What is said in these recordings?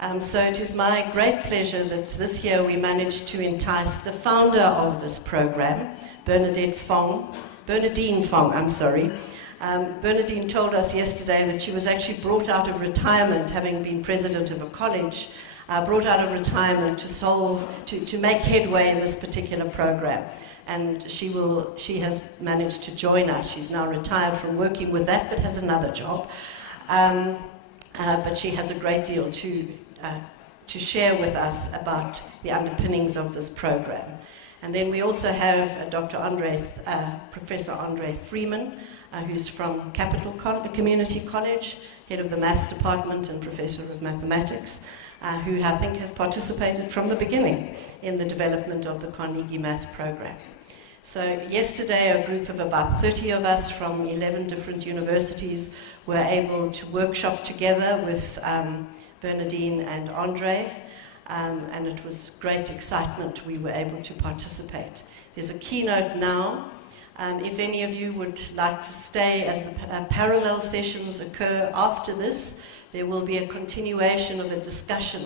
So it is my great pleasure that this year we managed to entice the founder of this program, Bernadine Fong. Bernadine told us yesterday that she was actually brought out of retirement, having been president of a college, brought out of retirement to make headway in this particular program. And she has managed to join us. She's now retired from working with that, but has another job. But she has a great deal to share with us about the underpinnings of this program. And then we also have Professor Andre Freeman, who's from Capital Community College, head of the Maths Department and Professor of Mathematics, who I think has participated from the beginning in the development of the Carnegie Math program. So yesterday, a group of about 30 of us from 11 different universities were able to workshop together with Bernadine and Andre, and it was great excitement we were able to participate. There's a keynote now. If any of you would like to stay as the parallel sessions occur after this, there will be a continuation of a discussion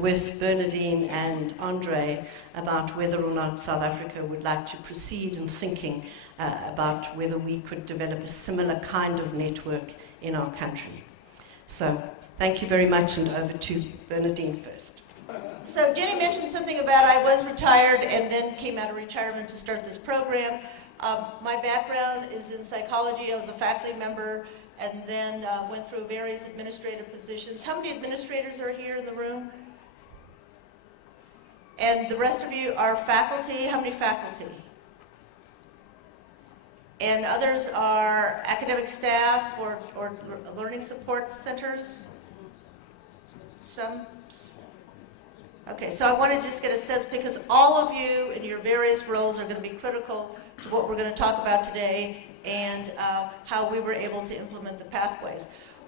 with Bernadine and Andre about whether or not South Africa would like to proceed in thinking about whether we could develop a similar kind of network in our country. So thank you very much, and over to Bernadine first. So Jenny mentioned something about I was retired and then came out of retirement to start this program. My background is in psychology. I was a faculty member and then went through various administrative positions. How many administrators are here in the room? And the rest of you are faculty. How many faculty? And others are academic staff or learning support centers? Some? Okay, so I want to just get a sense, because all of you in your various roles are going to be critical to what we're going to talk about today and how we were able to implement the pathways.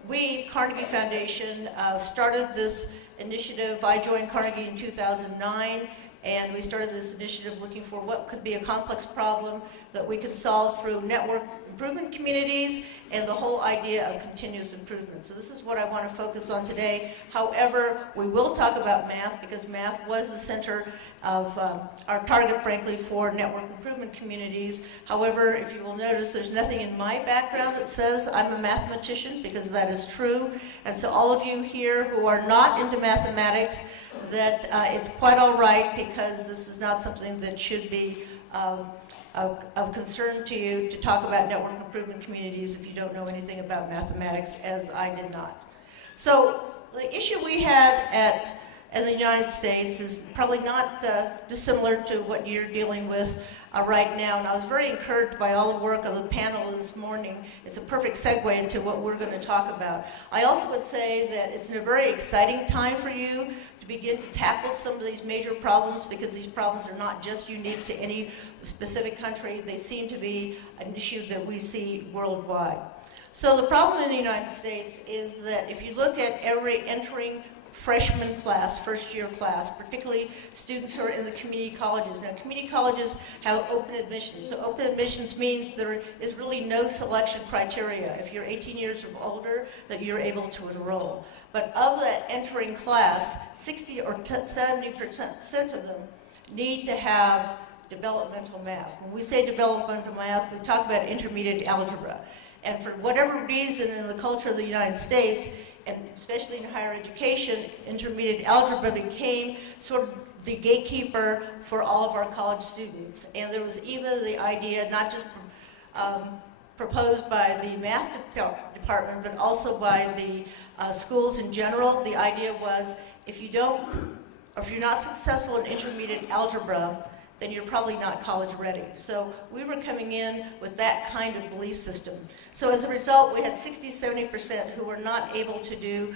We, Carnegie Foundation, started this initiative. I joined Carnegie in 2009, and we started this initiative looking for what could be a complex problem that we could solve through network improvement communities and the whole idea of continuous improvement. So this is what I want to focus on today. However, we will talk about math because math was the center of our target, frankly, for network improvement communities. However, if you will notice, there's nothing in my background that says I'm a mathematician, because that is true. And so all of you here who are not into mathematics, that it's quite all right, because this is not something that should be of concern to you to talk about network improvement communities if you don't know anything about mathematics, as I did not. So the issue we had in the United States is probably not dissimilar to what you're dealing with right now, and I was very encouraged by all the work of the panel this morning. It's a perfect segue into what we're going to talk about. I also would say that it's a very exciting time for you to begin to tackle some of these major problems, because these problems are not just unique to any specific country. They seem to be an issue that we see worldwide. So the problem in the United States is that if you look at every entering freshman class, first-year class, particularly students who are in the community colleges. Now, community colleges have open admissions. So open admissions means there is really no selection criteria. If you're 18 years or older, that you're able to enroll. But of that entering class, 60 or 70% of them need to have developmental math. When we say developmental math, we talk about intermediate algebra. And for whatever reason in the culture of the United States, and especially in higher education, intermediate algebra became sort of the gatekeeper for all of our college students. And there was even the idea, not just proposed by the math department, but also by the schools in general. The idea was, if you're not successful in intermediate algebra, then you're probably not college ready. So we were coming in with that kind of belief system. So as a result, we had 60-70% who were not able to do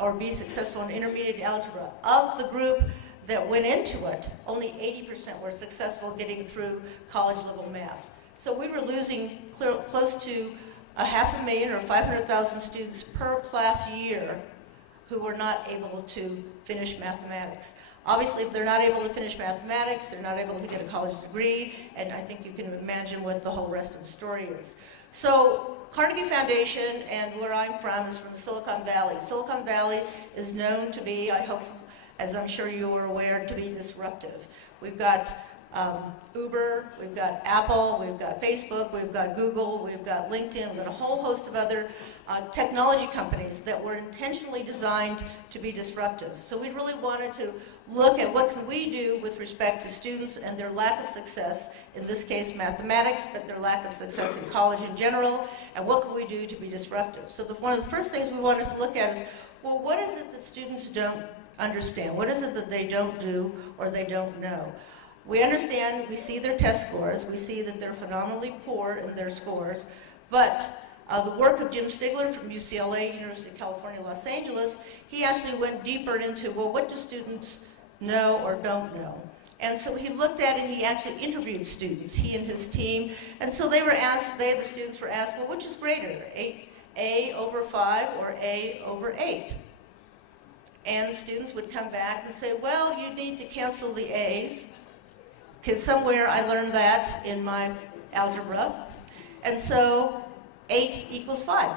or be successful in intermediate algebra. Of the group that went into it, only 80% were successful getting through college level math. So we were losing close to 500,000 or 500,000 students per class year who were not able to finish mathematics. Obviously, if they're not able to finish mathematics, they're not able to get a college degree, and I think you can imagine what the whole rest of the story is. So Carnegie Foundation, and where I'm from, is from the Silicon Valley. Silicon Valley is known to be, I hope, as I'm sure you are aware, to be disruptive. We've got Uber, we've got Apple, we've got Facebook, we've got Google, we've got LinkedIn, we've got a whole host of other technology companies that were intentionally designed to be disruptive. So we really wanted to look at what can we do with respect to students and their lack of success, in this case mathematics, but their lack of success in college in general, and what can we do to be disruptive. So one of the first things we wanted to look at is, well, what is it that students don't understand? What is it that they don't do or they don't know? We understand, we see their test scores, we see that they're phenomenally poor in their scores, but the work of Jim Stigler from UCLA, University of California, Los Angeles, he actually went deeper into, well, what do students know or don't know? And so he looked at it, he actually interviewed students, he and his team, and so they were asked, the students were asked, well, which is greater, A over 5 or A over 8? And students would come back and say, well, you need to cancel the A's, because somewhere I learned that in my algebra, and so 8 equals 5.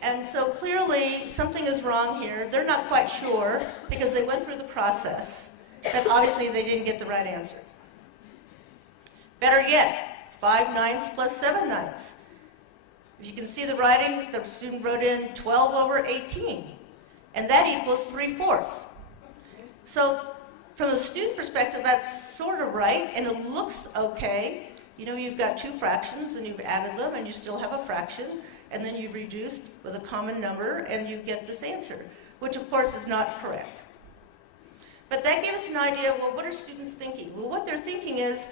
And so clearly something is wrong here. They're not quite sure because they went through the process, but obviously they didn't get the right answer. Better yet, 5 ninths plus 7 ninths. If you can see the writing, the student wrote in 12 over 18, and that equals 3/4. So from a student perspective, that's sort of right, and it looks okay. You know, you've got two fractions, and you've added them, and you still have a fraction, and then you've reduced with a common number, and you get this answer, which of course is not correct. But that gives us an idea, well, what are students thinking? Well, what they're thinking is,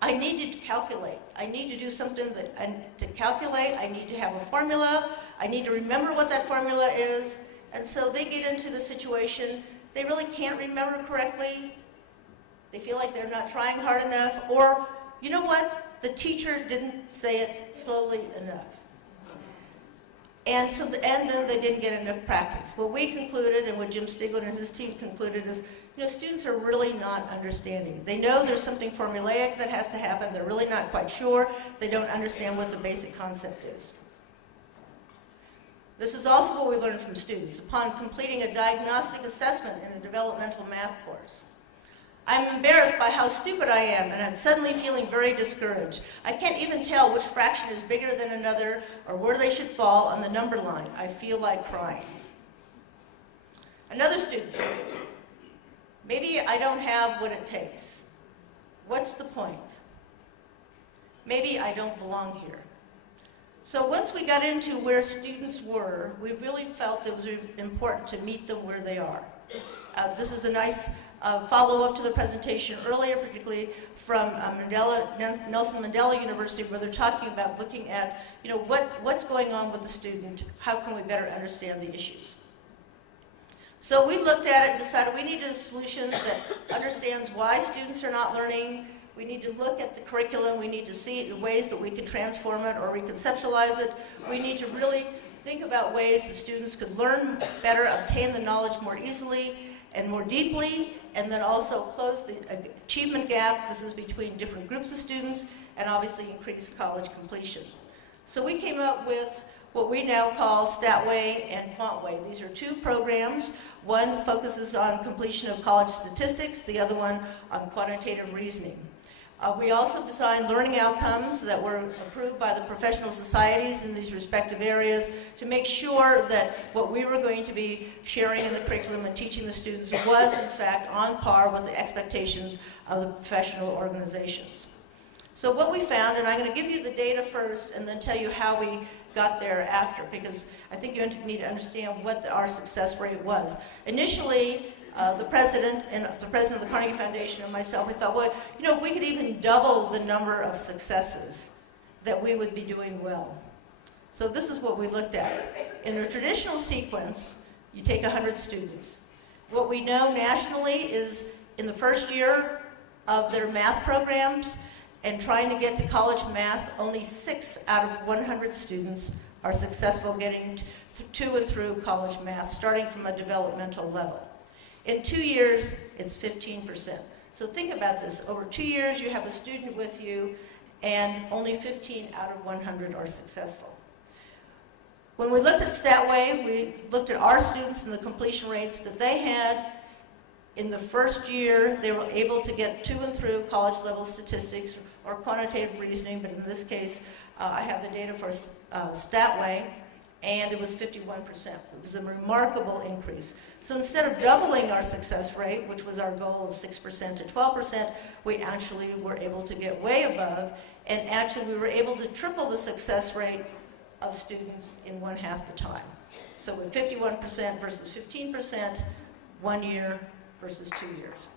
I need to calculate. I need to do something to calculate. I need to have a formula. I need to remember what that formula is. And so they get into the situation, they really can't remember correctly. They feel like they're not trying hard enough, or, you know what? The teacher didn't say it slowly enough. And then they didn't get enough practice. What we concluded, and what Jim Stigler and his team concluded, is, you know, students are really not understanding. They know there's something formulaic that has to happen. They're really not quite sure. They don't understand what the basic concept is. This is also what we learned from students upon completing a diagnostic assessment in a developmental math course. I'm embarrassed by how stupid I am, and I'm suddenly feeling very discouraged. I can't even tell which fraction is bigger than another or where they should fall on the number line. I feel like crying. Another student, maybe I don't have what it takes. What's the point? Maybe I don't belong here. So once we got into where students were, we really felt it was important to meet them where they are. This is a nice follow-up to the presentation earlier, particularly from Nelson Mandela University, where they're talking about looking at, you know, what's going on with the student, how can we better understand the issues. So we looked at it and decided we needed a solution that understands why students are not learning. We need to look at the curriculum. We need to see ways that we can transform it or reconceptualize it. We need to really think about ways that students could learn better, obtain the knowledge more easily and more deeply, and then also close the achievement gap. This is between different groups of students, and obviously increase college completion. So we came up with what we now call Statway and Quantway. These are two programs. One focuses on completion of college statistics, the other one on quantitative reasoning. We also designed learning outcomes that were approved by the professional societies in these respective areas to make sure that what we were going to be sharing in the curriculum and teaching the students was, in fact, on par with the expectations of the professional organizations. So what we found, and I'm going to give you the data first and then tell you how we got there after, because I think you need to understand what our success rate was. Initially, the president of the Carnegie Foundation and myself, we thought, well, you know, if we could even double the number of successes, that we would be doing well. So this is what we looked at. In a traditional sequence, you take 100 students. What we know nationally is in the first year of their math programs and trying to get to college math, only 6 out of 100 students are successful getting to and through college math, starting from a developmental level. In 2 years, it's 15%. So think about this. Over 2 years, you have a student with you, and only 15 out of 100 are successful. When we looked at Statway, we looked at our students and the completion rates that they had. In the first year, they were able to get to and through college-level statistics or quantitative reasoning, but in this case, I have the data for Statway, and it was 51%. It was a remarkable increase. So instead of doubling our success rate, which was our goal of 6% to 12%, we actually were able to get way above, and actually we were able to triple the success rate of students in 1/2 the time. So with 51% versus 15%, 1 year versus 2 years.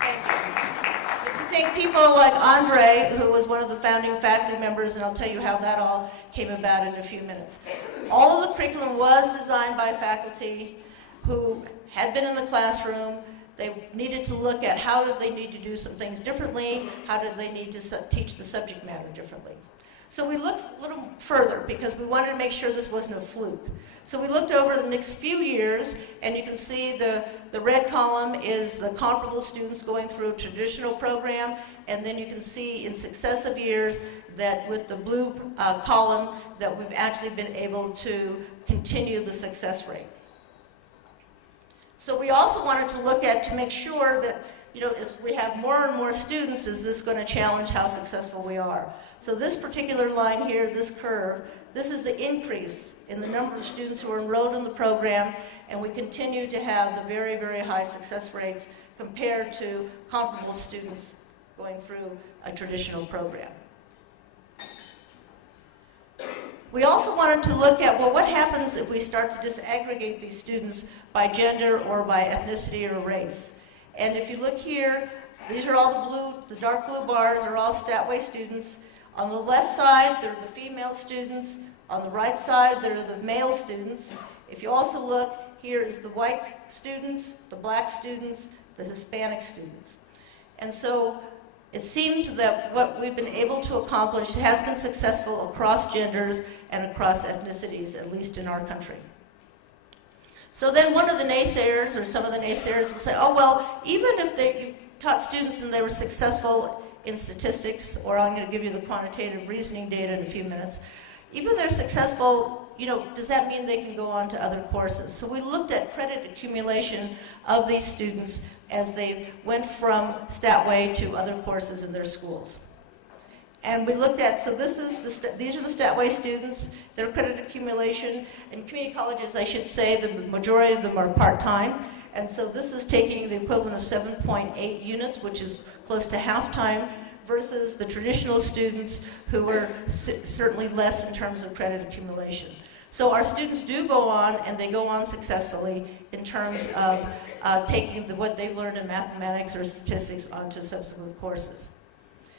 Thank you. To thank people like Andre, who was one of the founding faculty members, and I'll tell you how that all came about in a few minutes. All of the curriculum was designed by faculty who had been in the classroom. They needed to look at how did they need to do some things differently, how did they need to teach the subject matter differently. So we looked a little further because we wanted to make sure this wasn't a fluke. So we looked over the next few years, and you can see the red column is the comparable students going through a traditional program, and then you can see in successive years that with the blue column that we've actually been able to continue the success rate. So we also wanted to look at to make sure that, you know, if we have more and more students, is this going to challenge how successful we are? So this particular line here, this curve, this is the increase in the number of students who are enrolled in the program, and we continue to have the very, very high success rates compared to comparable students going through a traditional program. We also wanted to look at, well, what happens if we start to disaggregate these students by gender or by ethnicity or race? And if you look here, these are all the dark blue bars are all Statway students. On the left side, they're the female students. On the right side, they're the male students. If you also look, here is the white students, the black students, the Hispanic students. And so it seems that what we've been able to accomplish has been successful across genders and across ethnicities, at least in our country. So then one of the naysayers, or some of the naysayers, will say, oh, well, even if you taught students and they were successful in statistics, or I'm going to give you the quantitative reasoning data in a few minutes, even if they're successful, you know, does that mean they can go on to other courses? So we looked at credit accumulation of these students as they went from Statway to other courses in their schools. And we looked at, so these are the Statway students, their credit accumulation. In community colleges, I should say, the majority of them are part-time. And so this is taking the equivalent of 7.8 units, which is close to half-time, versus the traditional students who were certainly less in terms of credit accumulation. So our students do go on, and they go on successfully in terms of taking what they've learned in mathematics or statistics onto subsequent courses.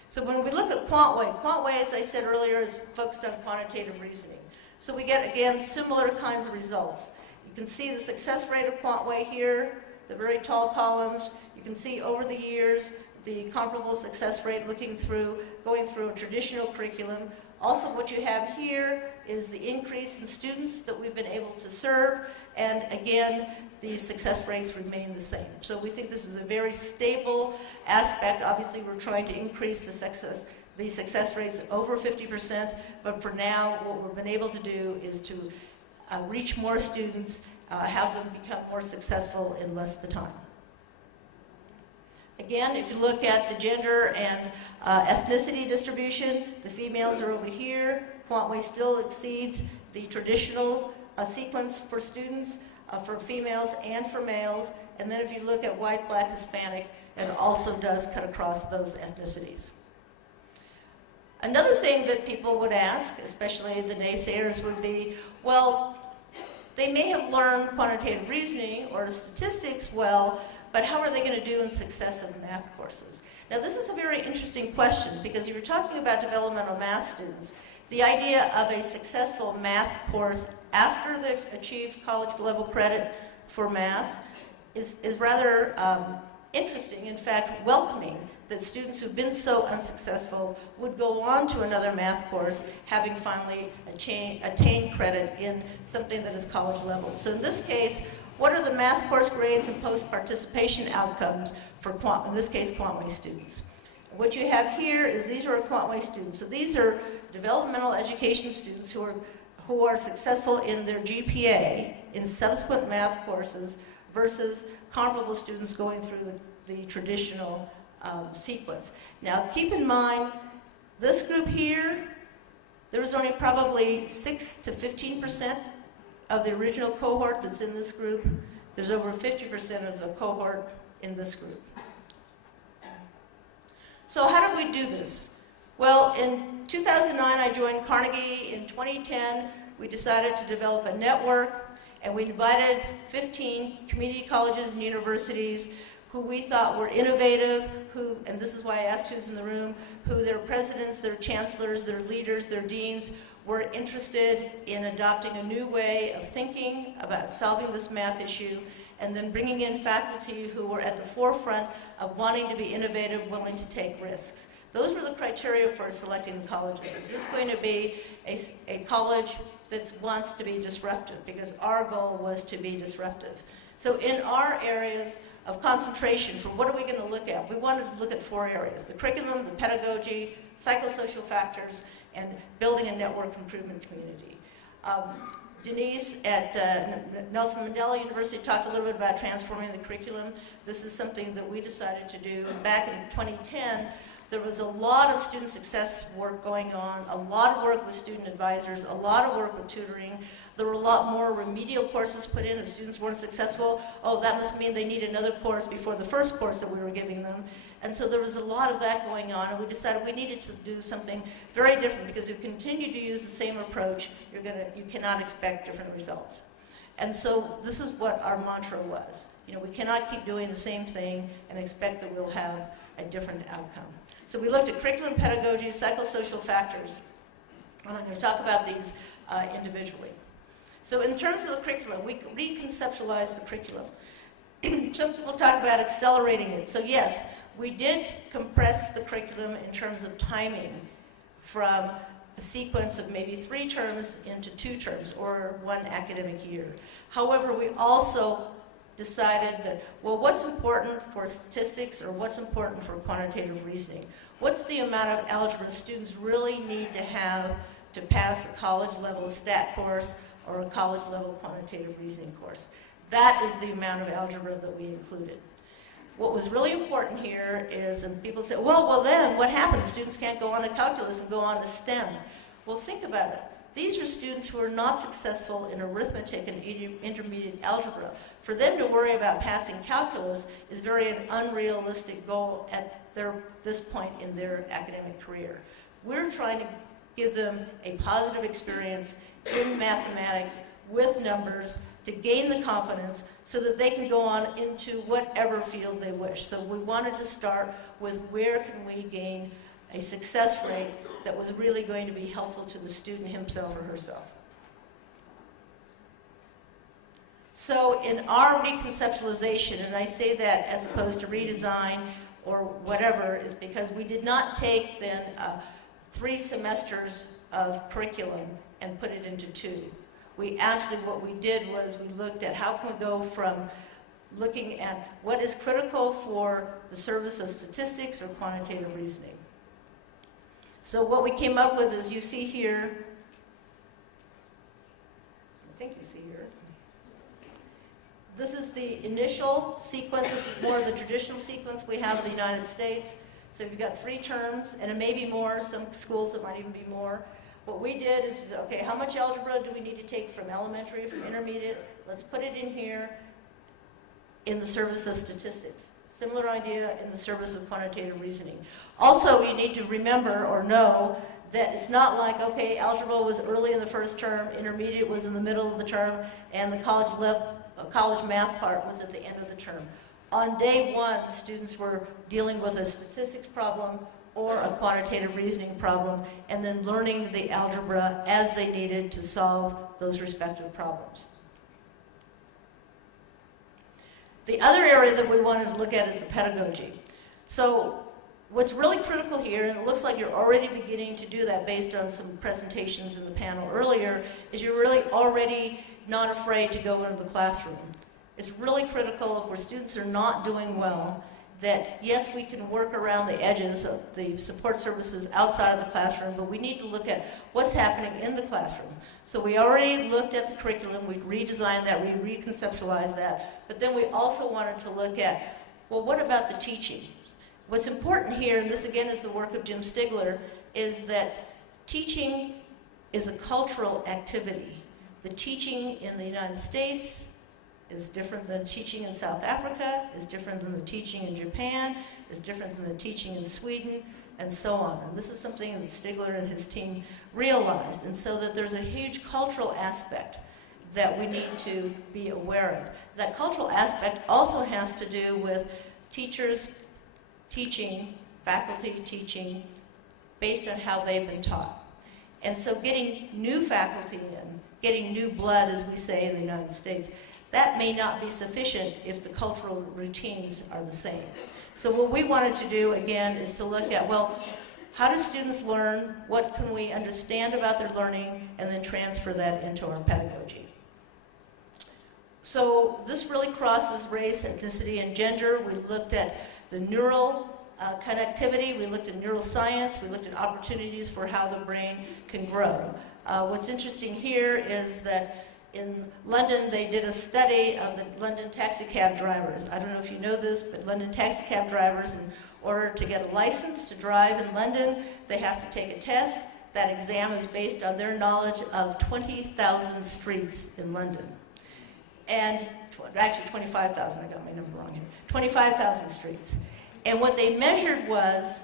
So when we look at Quantway, as I said earlier, is focused on quantitative reasoning. So we get, again, similar kinds of results. You can see the success rate of Quantway here, the very tall columns. You can see over the years the comparable success rate going through a traditional curriculum. Also, what you have here is the increase in students that we've been able to serve, and again, the success rates remain the same. So we think this is a very stable aspect. Obviously, we're trying to increase the success rates over 50%, but for now, what we've been able to do is to reach more students, have them become more successful in less the time. Again, if you look at the gender and ethnicity distribution, the females are over here. Quantway still exceeds the traditional sequence for students, for females and for males. And then if you look at white, black, Hispanic, it also does cut across those ethnicities. Another thing that people would ask, especially the naysayers, would be, well, they may have learned quantitative reasoning or statistics well, but how are they going to do in successive math courses? Now, this is a very interesting question, because you were talking about developmental math students. The idea of a successful math course after they've achieved college level credit for math is rather interesting, in fact, welcoming that students who've been so unsuccessful would go on to another math course, having finally attained credit in something that is college level. So in this case, what are the math course grades and post-participation outcomes for, in this case, Quantway students? What you have here is these are Quantway students. So these are developmental education students who are successful in their GPA in subsequent math courses versus comparable students going through the traditional sequence. Now, keep in mind, this group here, there was only probably 6 to 15% of the original cohort that's in this group. There's over 50% of the cohort in this group. So how did we do this? Well, in 2009, I joined Carnegie. In 2010, we decided to develop a network, and we invited 15 community colleges and universities who we thought were innovative, who, and this is why I asked who's in the room, who their presidents, their chancellors, their leaders, their deans were interested in adopting a new way of thinking about solving this math issue, and then bringing in faculty who were at the forefront of wanting to be innovative, willing to take risks. Those were the criteria for selecting the colleges. Is this going to be a college that wants to be disruptive? Because our goal was to be disruptive. So in our areas of concentration, for what are we going to look at? We wanted to look at 4 areas: the curriculum, the pedagogy, psychosocial factors, and building a network improvement community. Denise at Nelson Mandela University talked a little bit about transforming the curriculum. This is something that we decided to do. And back in 2010, there was a lot of student success work going on, a lot of work with student advisors, a lot of work with tutoring. There were a lot more remedial courses put in. If students weren't successful, oh, that must mean they need another course before the first course that we were giving them. And so there was a lot of that going on, and we decided we needed to do something very different, because if you continue to use the same approach, you cannot expect different results. And so this is what our mantra was. You know, we cannot keep doing the same thing and expect that we'll have a different outcome. So we looked at curriculum, pedagogy, psychosocial factors. I'm going to talk about these individually. So in terms of the curriculum, we reconceptualized the curriculum. Some people talk about accelerating it. So yes, we did compress the curriculum in terms of timing from a sequence of maybe 3 terms into 2 terms, or 1 academic year. However, we also decided that, well, what's important for statistics, or what's important for quantitative reasoning? What's the amount of algebra students really need to have to pass a college-level stat course or a college-level quantitative reasoning course? That is the amount of algebra that we included. What was really important here is, and people say, well then, what happens? Students can't go on to calculus and go on to STEM. Well, think about it. These are students who are not successful in arithmetic and intermediate algebra. For them to worry about passing calculus is an unrealistic goal at this point in their academic career. We're trying to give them a positive experience in mathematics with numbers to gain the confidence so that they can go on into whatever field they wish. So we wanted to start with where can we gain a success rate that was really going to be helpful to the student himself or herself. So in our reconceptualization, and I say that as opposed to redesign or whatever, is because we did not take then 3 semesters of curriculum and put it into 2. We actually, what we did was we looked at how can we go from looking at what is critical for the service of statistics or quantitative reasoning. So what we came up with is, you see here, I think you see here, this is the initial sequence. This is more of the traditional sequence we have in the United States. So you've got 3 terms, and it may be more. Some schools it might even be more. What we did is, okay, how much algebra do we need to take from elementary, from intermediate? Let's put it in here in the service of statistics. Similar idea in the service of quantitative reasoning. Also, you need to remember or know that it's not like, okay, algebra was early in the first term, intermediate was in the middle of the term, and the college math part was at the end of the term. On day 1, students were dealing with a statistics problem or a quantitative reasoning problem, and then learning the algebra as they needed to solve those respective problems. The other area that we wanted to look at is the pedagogy. So what's really critical here, and it looks like you're already beginning to do that based on some presentations in the panel earlier, is you're really already not afraid to go into the classroom. It's really critical where students are not doing well that, yes, we can work around the edges of the support services outside of the classroom, but we need to look at what's happening in the classroom. So we already looked at the curriculum, we redesigned that, we reconceptualized that, but then we also wanted to look at, well, what about the teaching? What's important here, and this again is the work of Jim Stigler, is that teaching is a cultural activity. The teaching in the United States is different than teaching in South Africa, is different than the teaching in Japan, is different than the teaching in Sweden, and so on. And this is something that Stigler and his team realized, and so that there's a huge cultural aspect that we need to be aware of. That cultural aspect also has to do with teachers teaching, faculty teaching, based on how they've been taught. And so getting new faculty in, getting new blood, as we say in the United States, that may not be sufficient if the cultural routines are the same. So what we wanted to do, again, is to look at, well, how do students learn? What can we understand about their learning? And then transfer that into our pedagogy. So this really crosses race, ethnicity, and gender. We looked at the neural connectivity, we looked at neuroscience, we looked at opportunities for how the brain can grow. What's interesting here is that in London, they did a study of the London taxicab drivers. I don't know if you know this, but London taxicab drivers, in order to get a license to drive in London, they have to take a test. That exam is based on their knowledge of 20,000 streets in London. And actually 25,000, I got my number wrong here. 25,000 streets. And what they measured was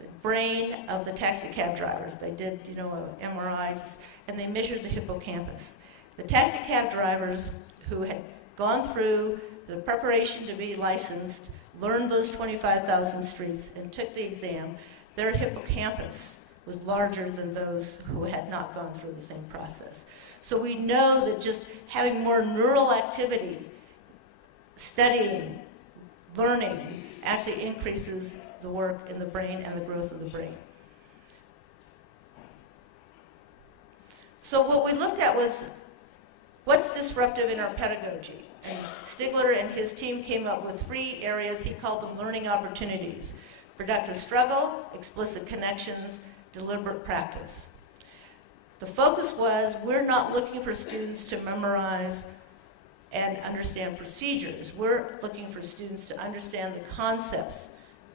the brain of the taxicab drivers. They did, MRIs, and they measured the hippocampus. The taxicab drivers who had gone through the preparation to be licensed, learned those 25,000 streets, and took the exam, their hippocampus was larger than those who had not gone through the same process. So we know that just having more neural activity, studying, learning, actually increases the work in the brain and the growth of the brain. So what we looked at was, what's disruptive in our pedagogy? And Stigler and his team came up with 3 areas. He called them learning opportunities: productive struggle, explicit connections, deliberate practice. The focus was, we're not looking for students to memorize and understand procedures. We're looking for students to understand the concepts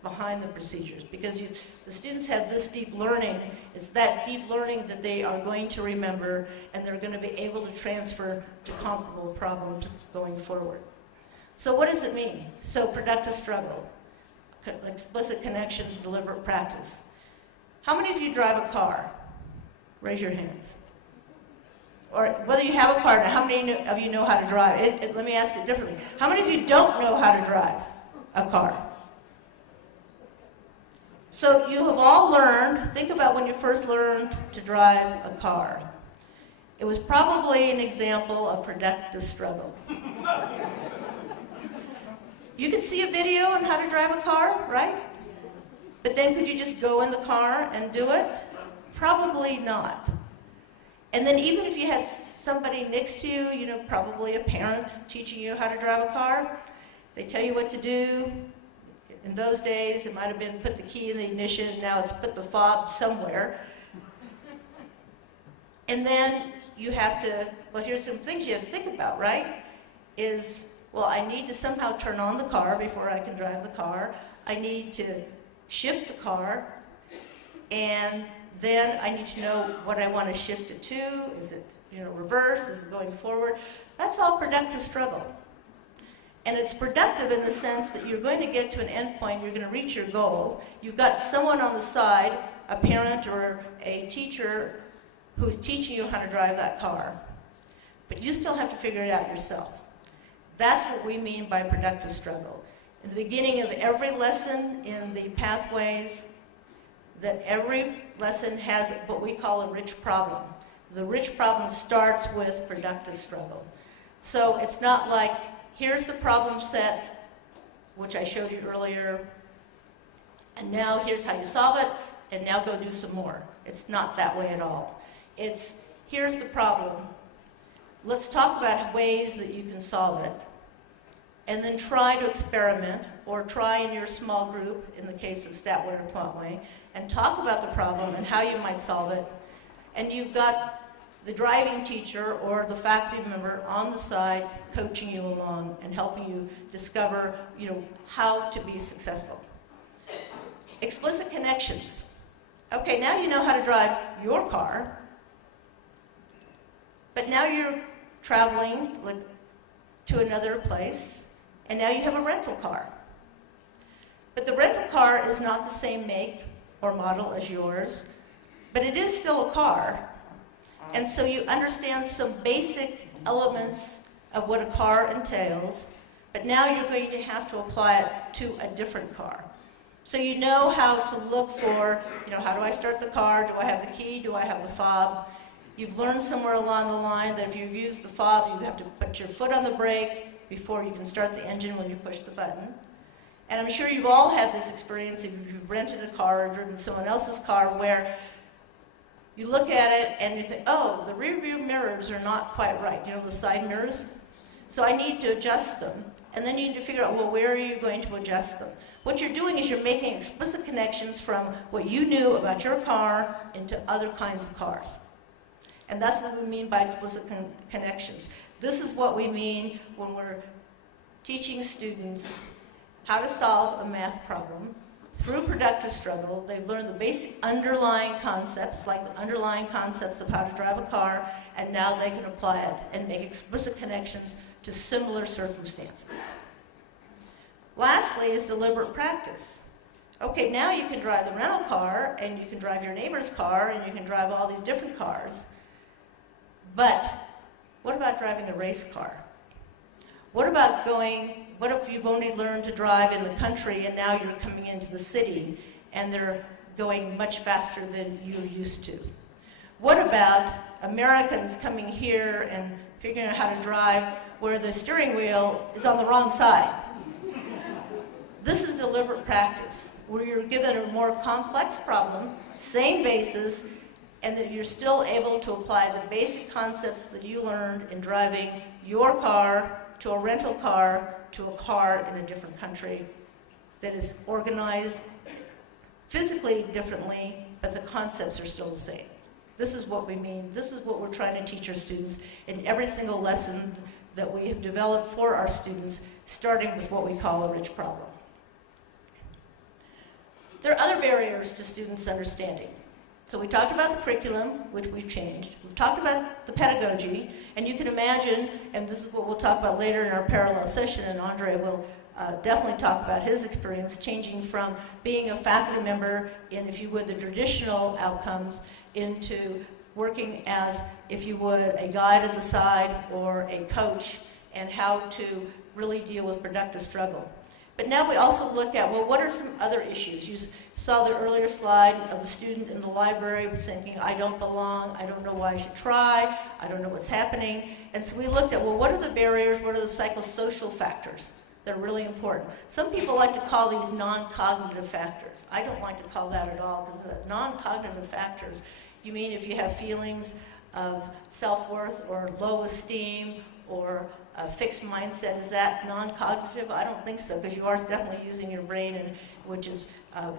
behind the procedures, because the students have this deep learning. It's that deep learning that they are going to remember, and they're going to be able to transfer to comparable problems going forward. So what does it mean? So productive struggle, explicit connections, deliberate practice. How many of you drive a car? Raise your hands. Or whether you have a car, now how many of you know how to drive? Let me ask it differently. How many of you don't know how to drive a car? So you have all learned, think about when you first learned to drive a car. It was probably an example of productive struggle. You could see a video on how to drive a car, right? But then could you just go in the car and do it? Probably not. And then even if you had somebody next to you, probably a parent teaching you how to drive a car, they tell you what to do. In those days, it might have been put the key in the ignition, now it's put the fob somewhere. And then you have to, well, here's some things you have to think about, right? Is, well, I need to somehow turn on the car before I can drive the car. I need to shift the car, and then I need to know what I want to shift it to. Is it, reverse? Is it going forward? That's all productive struggle. And it's productive in the sense that you're going to get to an end point, you're going to reach your goal. You've got someone on the side, a parent or a teacher, who's teaching you how to drive that car. But you still have to figure it out yourself. That's what we mean by productive struggle. In the beginning of every lesson in the Pathways, that every lesson has what we call a rich problem. The rich problem starts with productive struggle. So it's not like, here's the problem set, which I showed you earlier, and now here's how you solve it, and now go do some more. It's not that way at all. It's, here's the problem. Let's talk about ways that you can solve it, and then try to experiment, or try in your small group, in the case of Statway or Quantway, and talk about the problem and how you might solve it. And you've got the driving teacher or the faculty member on the side coaching you along and helping you discover, how to be successful. Explicit connections. Okay, now you know how to drive your car, but now you're traveling to another place, and now you have a rental car. But the rental car is not the same make or model as yours, but it is still a car. And so you understand some basic elements of what a car entails, but now you're going to have to apply it to a different car. So you know how to look for, how do I start the car? Do I have the key? Do I have the fob? You've learned somewhere along the line that if you use the fob, you have to put your foot on the brake before you can start the engine when you push the button. And I'm sure you've all had this experience if you've rented a car or driven someone else's car where you look at it and you think, oh, the rear view mirrors are not quite right. The side mirrors? So I need to adjust them. And then you need to figure out, well, where are you going to adjust them? What you're doing is you're making explicit connections from what you knew about your car into other kinds of cars. And that's what we mean by explicit connections. This is what we mean when we're teaching students how to solve a math problem through productive struggle. They've learned the basic underlying concepts, like the underlying concepts of how to drive a car, and now they can apply it and make explicit connections to similar circumstances. Lastly is deliberate practice. Okay, now you can drive the rental car, and you can drive your neighbor's car, and you can drive all these different cars. But what about driving a race car? What if you've only learned to drive in the country and now you're coming into the city and they're going much faster than you're used to? What about Americans coming here and figuring out how to drive where the steering wheel is on the wrong side? This is deliberate practice, where you're given a more complex problem, same basis, and that you're still able to apply the basic concepts that you learned in driving your car to a rental car to a car in a different country that is organized physically differently, but the concepts are still the same. This is what we mean. This is what we're trying to teach our students in every single lesson that we have developed for our students, starting with what we call a rich problem. There are other barriers to students' understanding. So we talked about the curriculum, which we've changed. We've talked about the pedagogy, and you can imagine, and this is what we'll talk about later in our parallel session, and Andre will definitely talk about his experience changing from being a faculty member in, if you would, the traditional outcomes into working as, if you would, a guide at the side or a coach, and how to really deal with productive struggle. But now we also look at, well, what are some other issues? You saw the earlier slide of the student in the library was thinking, I don't belong, I don't know why I should try, I don't know what's happening. And so we looked at, well, what are the barriers, what are the psychosocial factors that are really important? Some people like to call these non-cognitive factors. I don't like to call that at all, because the non-cognitive factors, you mean if you have feelings of self-worth or low esteem or a fixed mindset, is that non-cognitive? I don't think so, because you are definitely using your brain, and which is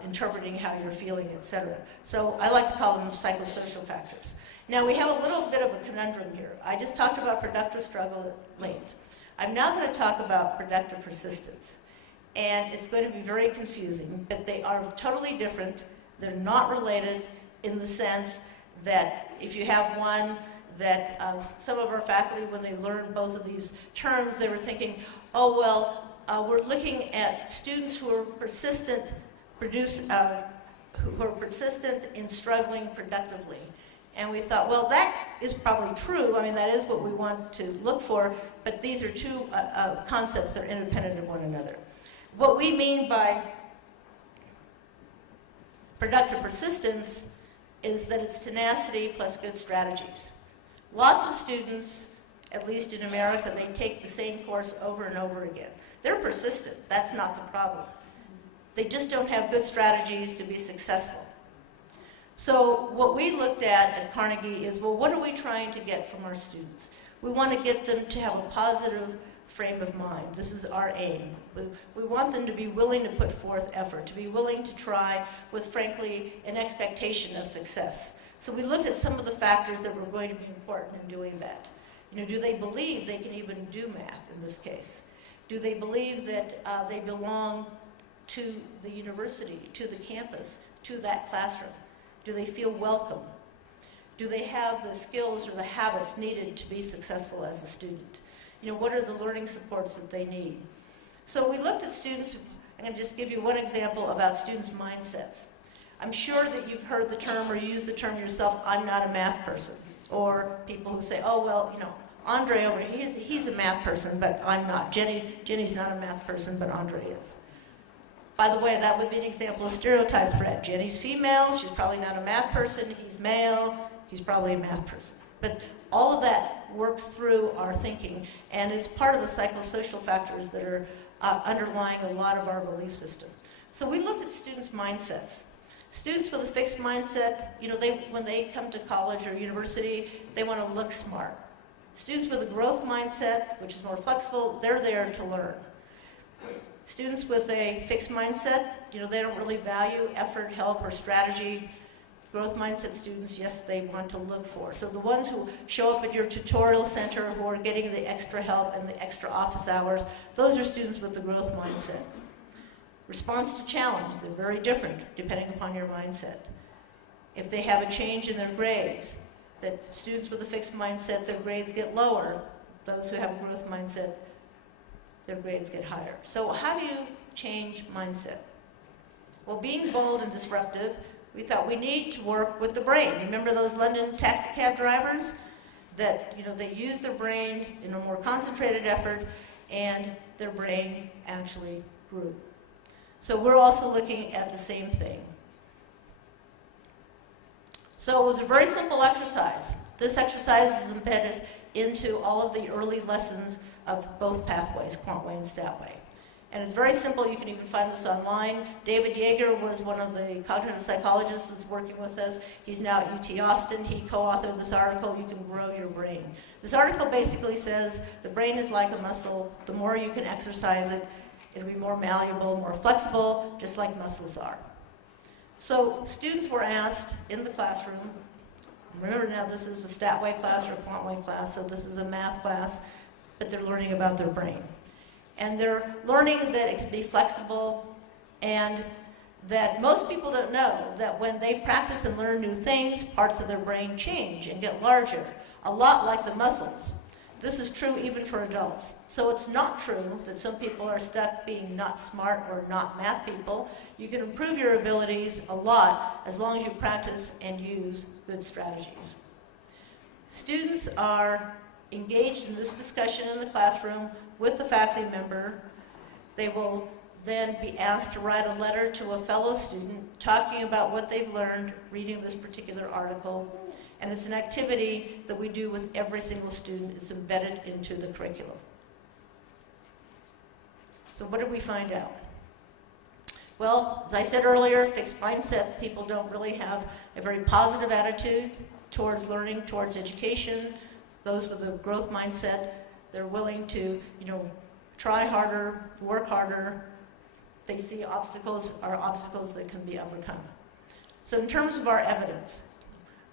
interpreting how you're feeling, etc. So I like to call them psychosocial factors. Now we have a little bit of a conundrum here. I just talked about productive struggle at length. I'm now going to talk about productive persistence. And it's going to be very confusing, but they are totally different. They're not related in the sense that if you have one, that some of our faculty, when they learned both of these terms, they were thinking, oh, well, we're looking at students who are persistent, who are persistent in struggling productively. And we thought, well, that is probably true. I mean, that is what we want to look for, but these are two concepts that are independent of one another. What we mean by productive persistence is that it's tenacity plus good strategies. Lots of students at least in America, they take the same course over and over again. They're persistent. That's not the problem. They just don't have good strategies to be successful. So what we looked at Carnegie is, well, what are we trying to get from our students? We want to get them to have a positive frame of mind. This is our aim. We want them to be willing to put forth effort, to be willing to try with, frankly, an expectation of success. So we looked at some of the factors that were going to be important in doing that. Do they believe they can even do math in this case? Do they believe that they belong to the university, to the campus, to that classroom? Do they feel welcome? Do they have the skills or the habits needed to be successful as a student? What are the learning supports that they need? So we looked at students. I'm going to just give you one example about students' mindsets. I'm sure that you've heard the term or used the term yourself, I'm not a math person. Or people who say, oh, well, Andre over here, he's a math person, but I'm not. Jenny's not a math person, but Andre is. By the way, that would be an example of stereotype threat. Jenny's female, she's probably not a math person. He's male, he's probably a math person. But all of that works through our thinking, and it's part of the psychosocial factors that are underlying a lot of our belief system. So we looked at students' mindsets. Students with a fixed mindset, when they come to college or university, they want to look smart. Students with a growth mindset, which is more flexible, they're there to learn. Students with a fixed mindset, they don't really value effort, help, or strategy. Growth mindset students, yes, they want to look for. So the ones who show up at your tutorial center, who are getting the extra help and the extra office hours, those are students with the growth mindset. Response to challenge, they're very different depending upon your mindset. If they have a change in their grades, that students with a fixed mindset, their grades get lower. Those who have a growth mindset, their grades get higher. So how do you change mindset? Well, being bold and disruptive, we thought we need to work with the brain. Remember those London taxi cab drivers? That they use their brain in a more concentrated effort, and their brain actually grew. So we're also looking at the same thing. So it was a very simple exercise. This exercise is embedded into all of the early lessons of both pathways, Quantway and Statway. And it's very simple. You can even find this online. David Yeager was one of the cognitive psychologists that's working with us. He's now at UT Austin. He co-authored this article, You Can Grow Your Brain. This article basically says the brain is like a muscle. The more you can exercise it, it'll be more malleable, more flexible, just like muscles are. So students were asked in the classroom, remember now this is a Statway class or a Quantway class, so this is a math class, but they're learning about their brain. And they're learning that it can be flexible, and that most people don't know that when they practice and learn new things, parts of their brain change and get larger, a lot like the muscles. This is true even for adults. So it's not true that some people are stuck being not smart or not math people. You can improve your abilities a lot as long as you practice and use good strategies. Students are engaged in this discussion in the classroom with the faculty member. They will then be asked to write a letter to a fellow student talking about what they've learned reading this particular article. And it's an activity that we do with every single student. It's embedded into the curriculum. So what did we find out? Well, as I said earlier, fixed mindset people don't really have a very positive attitude towards learning, towards education. Those with a growth mindset, they're willing to, try harder, work harder. They see obstacles are obstacles that can be overcome. So in terms of our evidence,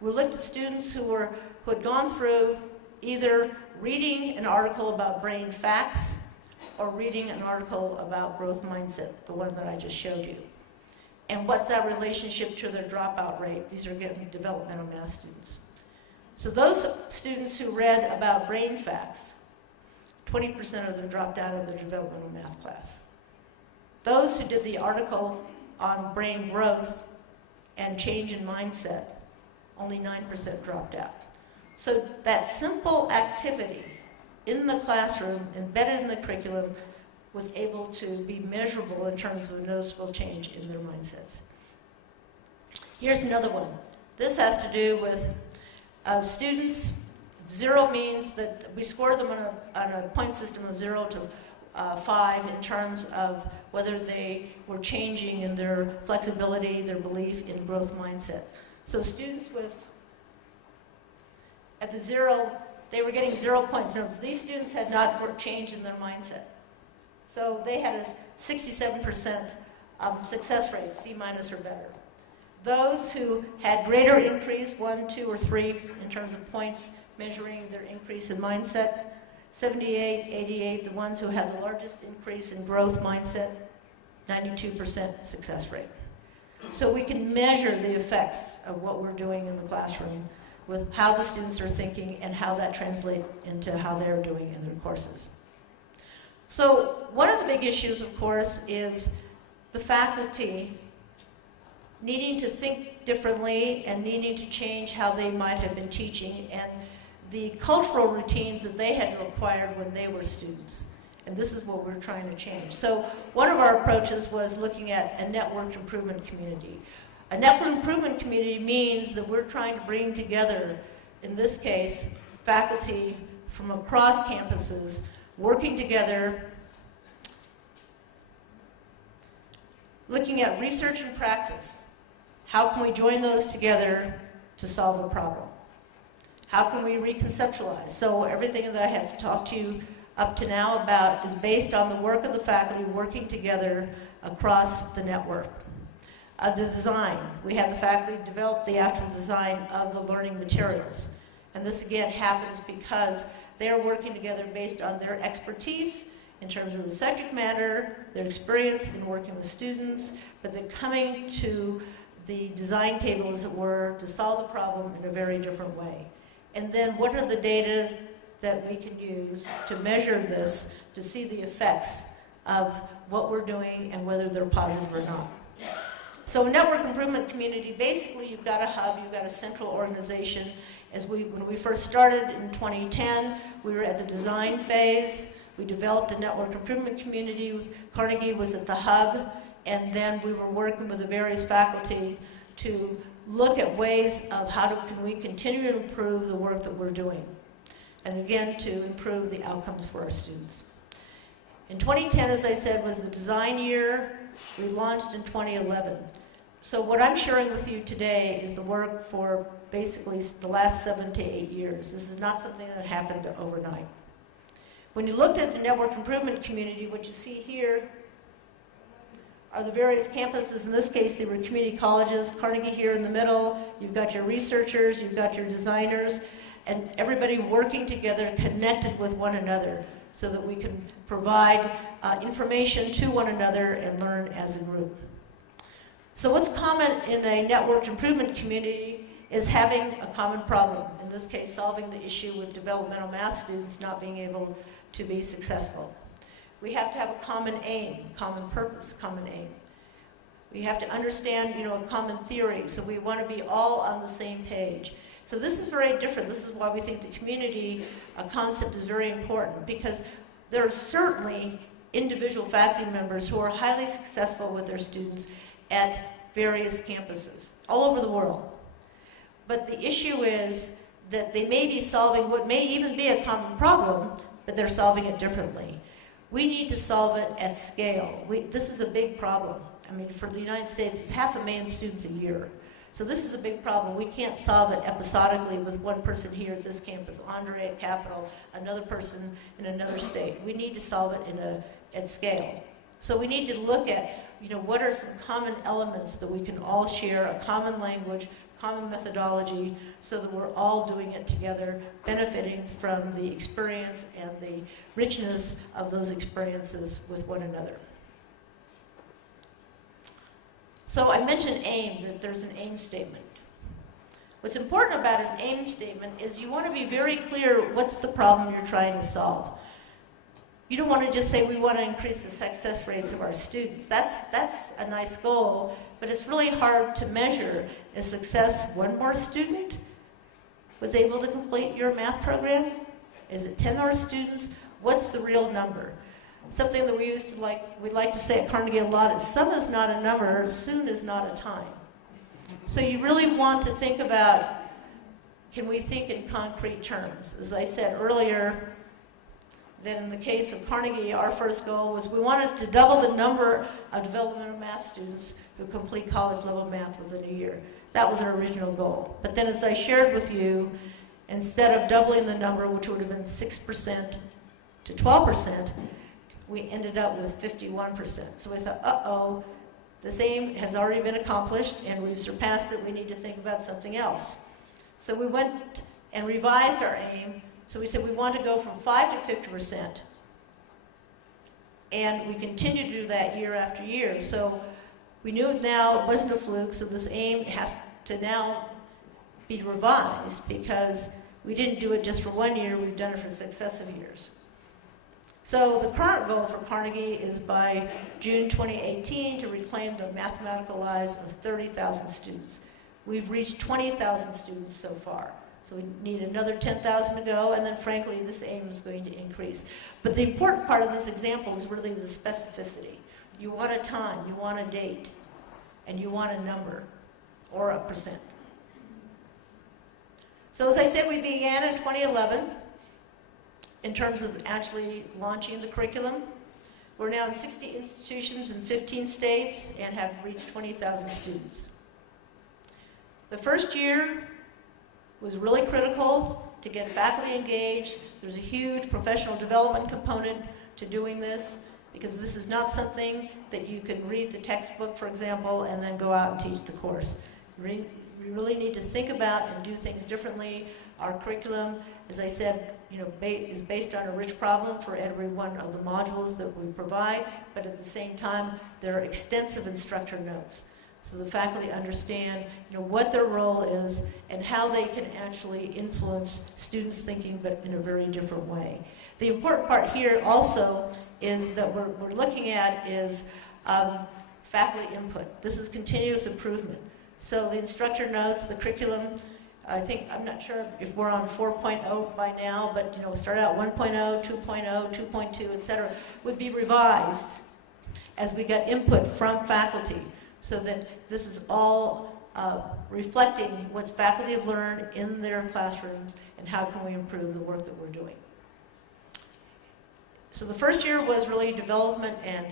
we looked at students who had gone through either reading an article about brain facts or reading an article about growth mindset, the one that I just showed you. And what's that relationship to their dropout rate? These are getting developmental math students. So those students who read about brain facts, 20% of them dropped out of their developmental math class. Those who did the article on brain growth and change in mindset, only 9% dropped out. So that simple activity in the classroom, embedded in the curriculum, was able to be measurable in terms of a noticeable change in their mindsets. Here's another one. This has to do with students 0 means that we score them on a point system of 0 to 5 in terms of whether they were changing in their flexibility, their belief in growth mindset. So students at the 0, they were getting 0 points. Now, these students had not changed in their mindset. So they had a 67% success rate, C- or better. Those who had greater increase, 1, 2, or 3, in terms of points measuring their increase in mindset, 78, 88, the ones who had the largest increase in growth mindset, 92% success rate. So we can measure the effects of what we're doing in the classroom with how the students are thinking and how that translates into how they're doing in their courses. So one of the big issues, of course, is the faculty needing to think differently and needing to change how they might have been teaching and the cultural routines that they had acquired when they were students. And this is what we're trying to change. So one of our approaches was looking at a networked improvement community. A networked improvement community means that we're trying to bring together, in this case, faculty from across campuses, working together, looking at research and practice. How can we join those together to solve a problem? How can we reconceptualize? So everything that I have talked to you up to now about is based on the work of the faculty working together across the network. The design. We have the faculty develop the actual design of the learning materials. And this again happens because they're working together based on their expertise in terms of the subject matter, their experience in working with students, but they're coming to the design table, as it were, to solve the problem in a very different way. And then what are the data that we can use to measure this, to see the effects of what we're doing and whether they're positive or not. So a network improvement community, basically you've got a hub, you've got a central organization. When we first started in 2010, we were at the design phase. We developed a network improvement community. Carnegie was at the hub, and then we were working with the various faculty to look at ways of can we continue to improve the work that we're doing. And again, to improve the outcomes for our students. In 2010, as I said, was the design year. We launched in 2011. So what I'm sharing with you today is the work for basically the last 7 to 8 years. This is not something that happened overnight. When you looked at the network improvement community, what you see here are the various campuses. In this case, they were community colleges. Carnegie here in the middle. You've got your researchers, you've got your designers, and everybody working together, connected with one another, so that we can provide information to one another and learn as a group. So what's common in a networked improvement community is having a common problem. In this case, solving the issue with developmental math students not being able to be successful. We have to have a common aim, common purpose, common aim. We have to understand, a common theory, so we want to be all on the same page. So this is very different. This is why we think the community concept is very important, because there are certainly individual faculty members who are highly successful with their students at various campuses all over the world. But the issue is that they may be solving what may even be a common problem, but they're solving it differently. We need to solve it at scale. This is a big problem. I mean, for the United States, it's 500,000 students a year. So this is a big problem. We can't solve it episodically with one person here at this campus, Andre at Capitol, another person in another state. We need to solve it at scale. So we need to look at, what are some common elements that we can all share, a common language, common methodology, so that we're all doing it together, benefiting from the experience and the richness of those experiences with one another. So I mentioned aim, that there's an aim statement. What's important about an aim statement is you want to be very clear what's the problem you're trying to solve. You don't want to just say we want to increase the success rates of our students. That's a nice goal, but it's really hard to measure. Is success one more student was able to complete your math program? Is it 10 more students? What's the real number? Something that we like to say at Carnegie a lot is sum is not a number, soon is not a time. So you really want to think about can we think in concrete terms? As I said earlier, that in the case of Carnegie, our first goal was we wanted to double the number of developmental math students who complete college level math within a year. That was our original goal. But then as I shared with you, instead of doubling the number, which would have been 6% to 12%, we ended up with 51%. So we thought, uh-oh, this aim has already been accomplished and we've surpassed it, we need to think about something else. So we went and revised our aim. So we said we want to go from 5 to 50%. And we continue to do that year after year. So we knew now it wasn't a fluke, so this aim has to now be revised because we didn't do it just for 1 year, we've done it for successive years. So the current goal for Carnegie is by June 2018 to reclaim the mathematical lives of 30,000 students. We've reached 20,000 students so far. So we need another 10,000 to go, and then frankly, this aim is going to increase. But the important part of this example is really the specificity. You want a time, you want a date, and you want a number, or a percent. So as I said, we began in 2011 in terms of actually launching the curriculum. We're now in 60 institutions in 15 states and have reached 20,000 students. The first year was really critical to get faculty engaged. There's a huge professional development component to doing this because this is not something that you can read the textbook, for example, and then go out and teach the course. We really need to think about and do things differently. Our curriculum, as I said, is based on a rich problem for every one of the modules that we provide, but at the same time, there are extensive instructor notes. So the faculty understand what their role is and how they can actually influence students' thinking, but in a very different way. The important part here also is that we're looking at is faculty input. This is continuous improvement. So the instructor notes, the curriculum, I'm not sure if we're on 4.0 by now, but start out 1.0, 2.0, 2.2, et cetera, would be revised as we get input from faculty so that this is all reflecting what faculty have learned in their classrooms and how can we improve the work that we're doing. So the first year was really development and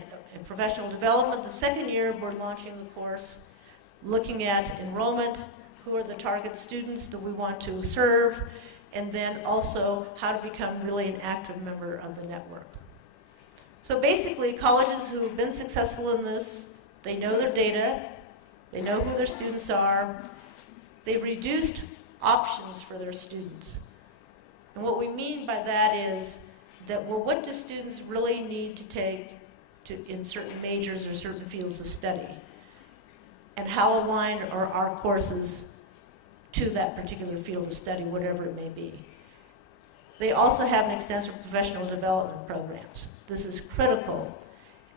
professional development. The second year, we're launching the course, looking at enrollment, who are the target students that we want to serve, and then also how to become really an active member of the network. So basically, colleges who have been successful in this, they know their data, they know who their students are, they've reduced options for their students. And what we mean by that is that, well, what do students really need to take in certain majors or certain fields of study? And how aligned are our courses to that particular field of study, whatever it may be. They also have an extensive professional development programs. This is critical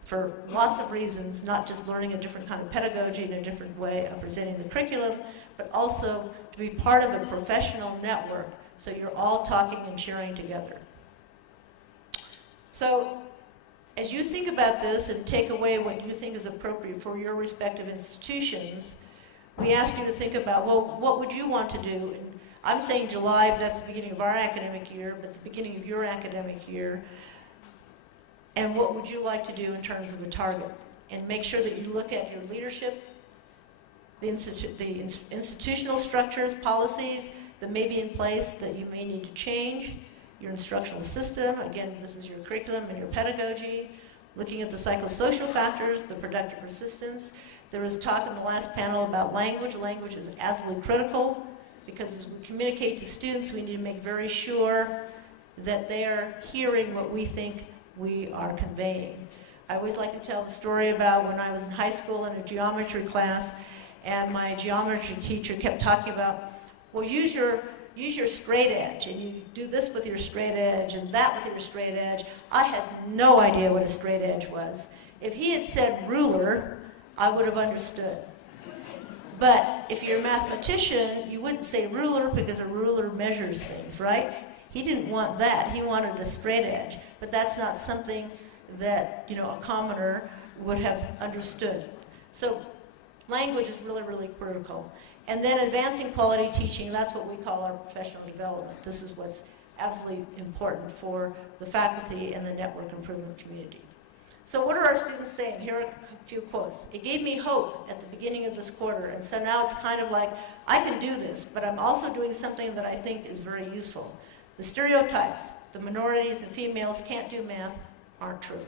for lots of reasons, not just learning a different kind of pedagogy and a different way of presenting the curriculum, but also to be part of a professional network so you're all talking and sharing together. So as you think about this and take away what you think is appropriate for your respective institutions, we ask you to think about, well, what would you want to do? And I'm saying July, but that's the beginning of our academic year, but the beginning of your academic year. And what would you like to do in terms of a target? And make sure that you look at your leadership, the institutional structures, policies that may be in place that you may need to change, your instructional system, again, this is your curriculum and your pedagogy, looking at the psychosocial factors, the productive persistence. There was talk in the last panel about language. Language is absolutely critical because as we communicate to students, we need to make very sure that they are hearing what we think we are conveying. I always like to tell the story about when I was in high school in a geometry class and my geometry teacher kept talking about, well, use your straight edge, and you do this with your straight edge and that with your straight edge. I had no idea what a straight edge was. If he had said ruler, I would have understood. But if you're a mathematician, you wouldn't say ruler because a ruler measures things, right? He didn't want that. He wanted a straight edge. But that's not something that, a commoner would have understood. So language is really, really critical. And then advancing quality teaching, that's what we call our professional development. This is what's absolutely important for the faculty and the network improvement community. So what are our students saying? Here are a few quotes. It gave me hope at the beginning of this quarter, and so now it's kind of like, I can do this, but I'm also doing something that I think is very useful. The stereotypes, the minorities and females can't do math, aren't true.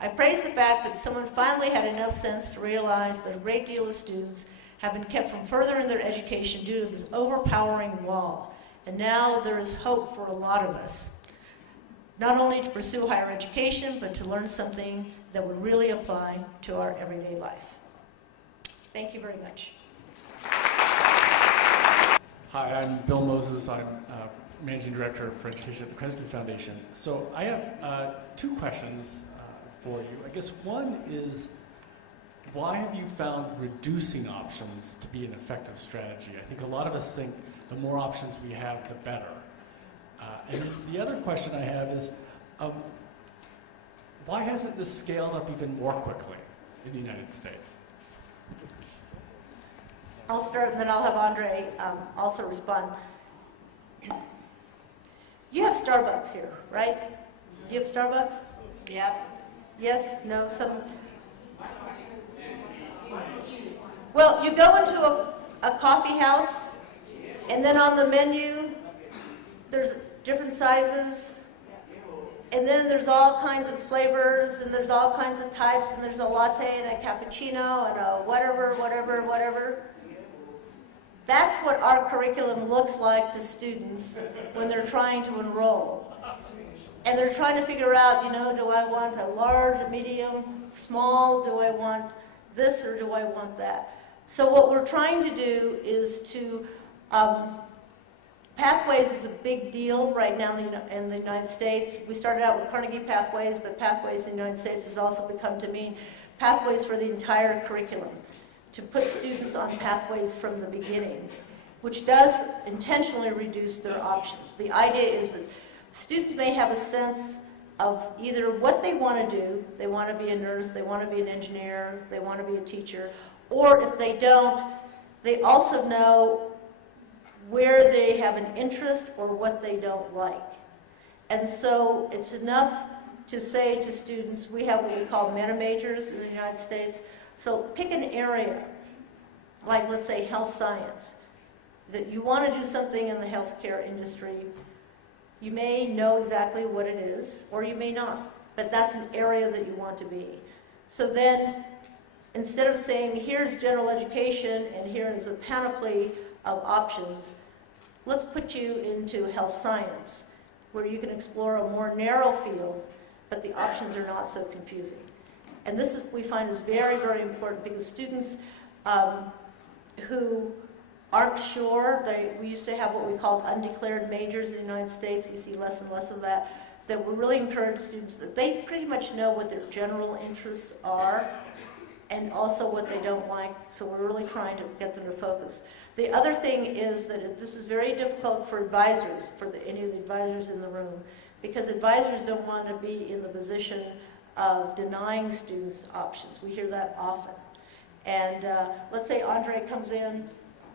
I praise the fact that someone finally had enough sense to realize that a great deal of students have been kept from furthering their education due to this overpowering wall. And now there is hope for a lot of us. Not only to pursue higher education, but to learn something that would really apply to our everyday life. Thank you very much. Hi, I'm Bill Moses. I'm Managing Director for Education at the Kresge Foundation. So I have two questions for you. I guess one is, why have you found reducing options to be an effective strategy? I think a lot of us think the more options we have, the better. And the other question I have is, why hasn't this scaled up even more quickly in the United States? I'll start and then I'll have Andre also respond. You have Starbucks here, right? Do you have Starbucks? Yep. Yes? No? Some? Well, you go into a coffee house, and then on the menu, there's different sizes, and then there's all kinds of flavors, and there's all kinds of types, and there's a latte and a cappuccino and a whatever, whatever, whatever. That's what our curriculum looks like to students when they're trying to enroll. And they're trying to figure out, you know, do I want a large, a medium, small? Do I want this or do I want that? So what we're trying to do is to Pathways is a big deal right now in the United States. We started out with Carnegie Pathways, but Pathways in the United States has also become to mean pathways for the entire curriculum, to put students on pathways from the beginning, which does intentionally reduce their options. The idea is that students may have a sense of either what they want to do, they want to be a nurse, they want to be an engineer, they want to be a teacher, or if they don't, they also know where they have an interest or what they don't like. And so it's enough to say to students, we have what we call meta majors in the United States. So pick an area, like let's say health science, that you want to do something in the healthcare industry. You may know exactly what it is, or you may not, but that's an area that you want to be. So then, instead of saying, here's general education and here is a panoply of options, let's put you into health science, where you can explore a more narrow field, but the options are not so confusing. And this is, we find, is very, very important, because students who aren't sure, we used to have what we called undeclared majors in the United States. We see less and less of that we really encourage students that they pretty much know what their general interests are and also what they don't like, so we're really trying to get them to focus. The other thing is that this is very difficult for advisors, for any of the advisors in the room, because advisors don't want to be in the position of denying students options. We hear that often. And let's say Andre comes in,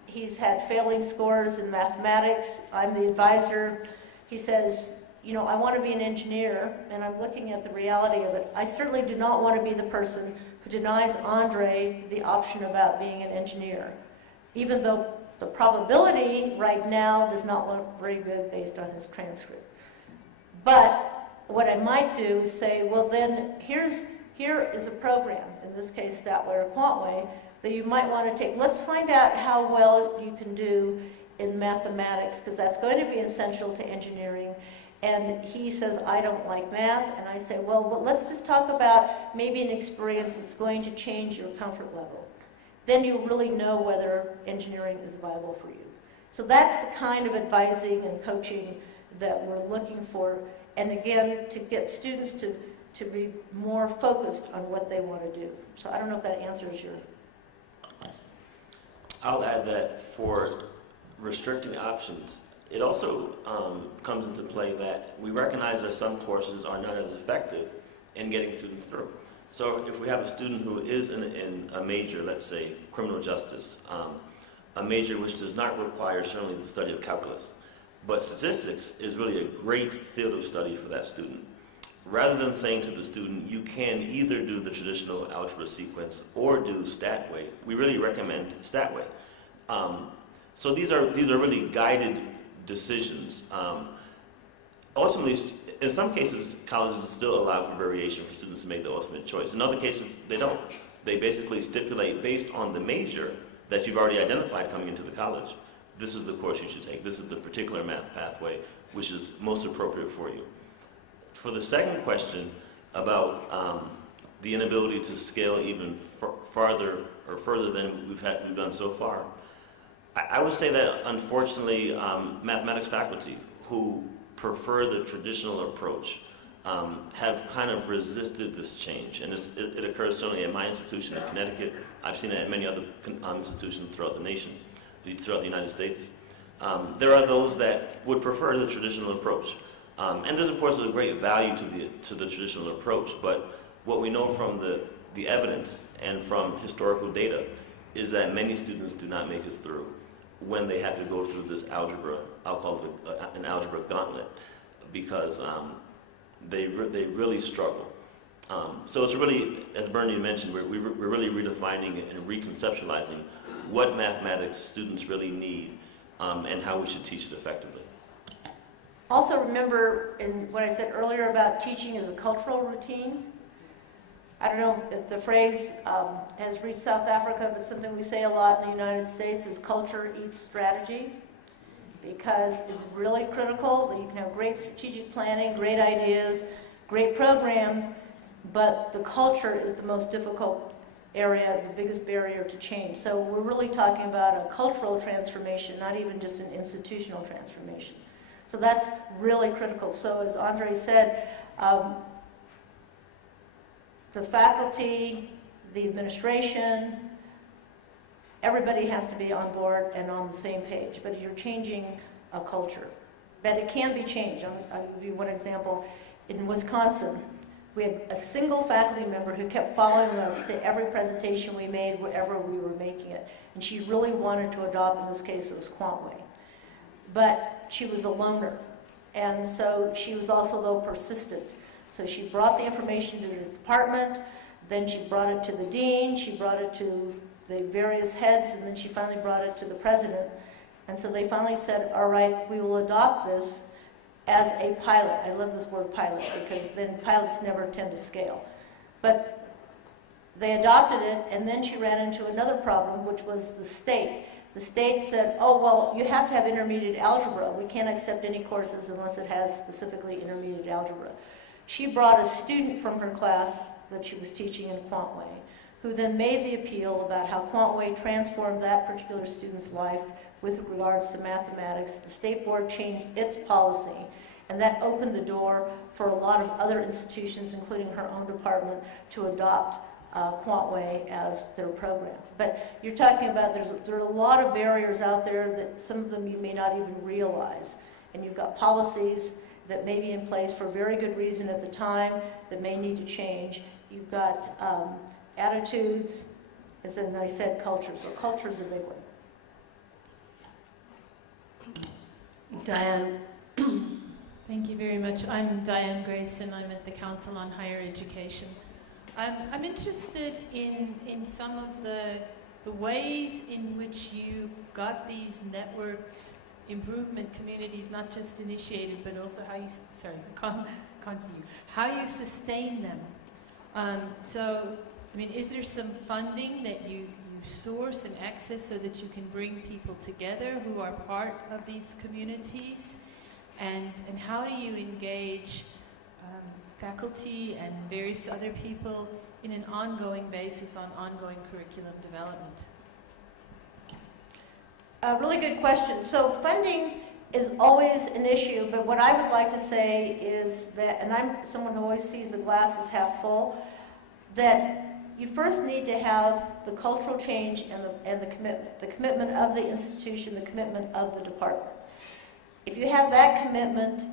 he's had failing scores in mathematics, I'm the advisor, he says, you know, I want to be an engineer, and I'm looking at the reality of it. I certainly do not want to be the person who denies Andre the option about being an engineer, even though the probability right now does not look very good based on his transcript. But what I might do is say, well then, here is a program, in this case Statway or Quantway, that you might want to take. Let's find out how well you can do in mathematics, because that's going to be essential to engineering. And he says, I don't like math. And I say, well, let's just talk about maybe an experience that's going to change your comfort level. Then you'll really know whether engineering is viable for you. So that's the kind of advising and coaching that we're looking for. And again, to get students to be more focused on what they want to do. So I don't know if that answers your question. I'll add that for restricting options, it also comes into play that we recognize that some courses are not as effective in getting students through. So if we have a student who is in a major, let's say criminal justice, a major which does not require certainly the study of calculus. But statistics is really a great field of study for that student. Rather than saying to the student, you can either do the traditional algebra sequence or do Statway, we really recommend Statway. So these are really guided decisions. Ultimately, in some cases, colleges still allow for variation for students to make the ultimate choice. In other cases, they don't. They basically stipulate based on the major that you've already identified coming into the college. This is the course you should take. This is the particular math pathway which is most appropriate for you. For the second question about the inability to scale even farther or further than we've done so far, I would say that unfortunately mathematics faculty who prefer the traditional approach have kind of resisted this change, and it occurs certainly at my institution in Connecticut. I've seen it at many other institutions throughout the nation, throughout the United States. There are those that would prefer the traditional approach. And there's of course a great value to the traditional approach, but what we know from the evidence and from historical data is that many students do not make it through when they have to go through this algebra, I'll call it an algebra gauntlet, because they really struggle. So it's really, as Bernadine mentioned, we're really redefining and reconceptualizing what mathematics students really need and how we should teach it effectively. Also remember in what I said earlier about teaching as a cultural routine. I don't know if the phrase has reached South Africa, but something we say a lot in the United States is culture eats strategy, because it's really critical that you can have great strategic planning, great ideas, great programs, but the culture is the most difficult area, the biggest barrier to change. So we're really talking about a cultural transformation, not even just an institutional transformation. So that's really critical. So as Andre said, the faculty, the administration, everybody has to be on board and on the same page, but you're changing a culture. But it can be changed. I'll give you one example. In Wisconsin, we had a single faculty member who kept following us to every presentation we made, wherever we were making it. And she really wanted to adopt, in this case, it was Quantway. But she was a loner. And so she was also, though, persistent. So she brought the information to the department, then she brought it to the dean, she brought it to the various heads, and then she finally brought it to the president. And so they finally said, all right, we will adopt this as a pilot. I love this word pilot, because then pilots never tend to scale. But they adopted it, and then she ran into another problem, which was the state. The state said, oh, well, you have to have intermediate algebra. We can't accept any courses unless it has specifically intermediate algebra. She brought a student from her class that she was teaching in Quantway, who then made the appeal about how Quantway transformed that particular student's life with regards to mathematics. The state board changed its policy, and that opened the door for a lot of other institutions, including her own department, to adopt Quantway as their program. But you're talking about there are a lot of barriers out there that some of them you may not even realize. And you've got policies that may be in place for very good reason at the time that may need to change. You've got attitudes, as in I said, culture. So culture is a big one. Diane. Thank you very much. I'm Diane Grayson. I'm at the Council on Higher Education. I'm interested in some of the ways in which you got these networked improvement communities, not just initiated, but also how you, how you sustain them. So, I mean, is there some funding that you source and access so that you can bring people together who are part of these communities? And how do you engage faculty and various other people in an ongoing basis on ongoing curriculum development? A really good question. So funding is always an issue, but what I would like to say is that, and I'm someone who always sees the glass as half full, that you first need to have the cultural change and the commitment of the institution, the commitment of the department. If you have that commitment,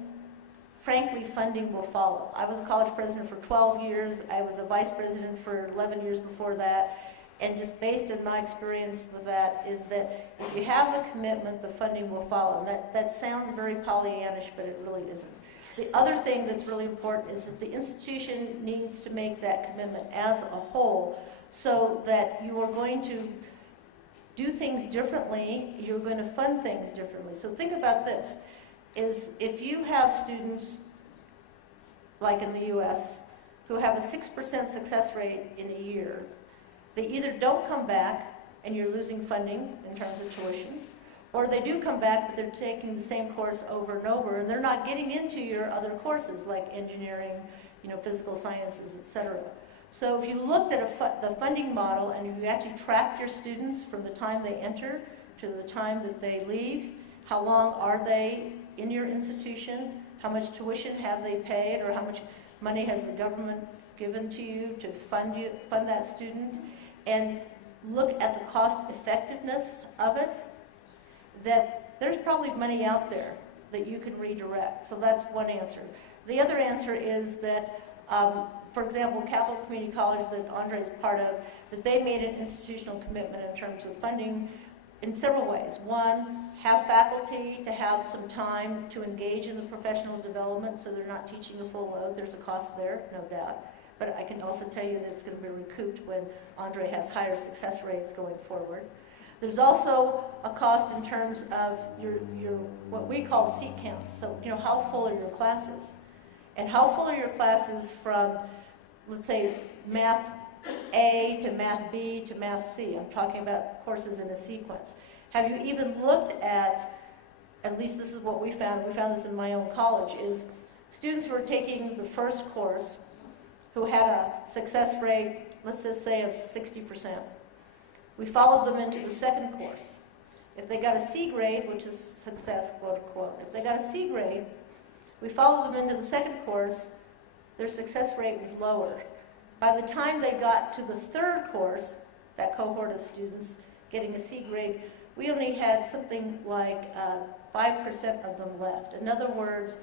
frankly, funding will follow. I was a college president for 12 years. I was a vice president for 11 years before that. And just based on my experience with that is that if you have the commitment, the funding will follow. That sounds very Pollyannish, but it really isn't. The other thing that's really important is that the institution needs to make that commitment as a whole, so that you are going to do things differently, you're going to fund things differently. So think about this, is if you have students, like in the US, who have a 6% success rate in a year, they either don't come back and you're losing funding in terms of tuition, or they do come back but they're taking the same course over and over and they're not getting into your other courses like engineering, physical sciences, etc. So if you looked at the funding model and you actually tracked your students from the time they enter to the time that they leave, how long are they in your institution, how much tuition have they paid, or how much money has the government given to you to fund that student, and look at the cost effectiveness of it, that there's probably money out there that you can redirect. So that's one answer. The other answer is that, for example, Capital Community College that Andre is part of, that they made an institutional commitment in terms of funding in several ways. One, have faculty to have some time to engage in the professional development so they're not teaching a full load. There's a cost there, no doubt. But I can also tell you that it's going to be recouped when Andre has higher success rates going forward. There's also a cost in terms of your what we call seat counts. So, how full are your classes? And how full are your classes from, let's say, Math A to Math B to Math C? I'm talking about courses in a sequence. Have you even looked at least this is what we found this in my own college, is students who are taking the first course who had a success rate, let's just say of 60%. We followed them into the second course. If they got a C grade, which is success, quote unquote, if they got a C grade, we followed them into the second course, their success rate was lower. By the time they got to the third course, that cohort of students getting a C grade, we only had something like 5% of them left. In other words,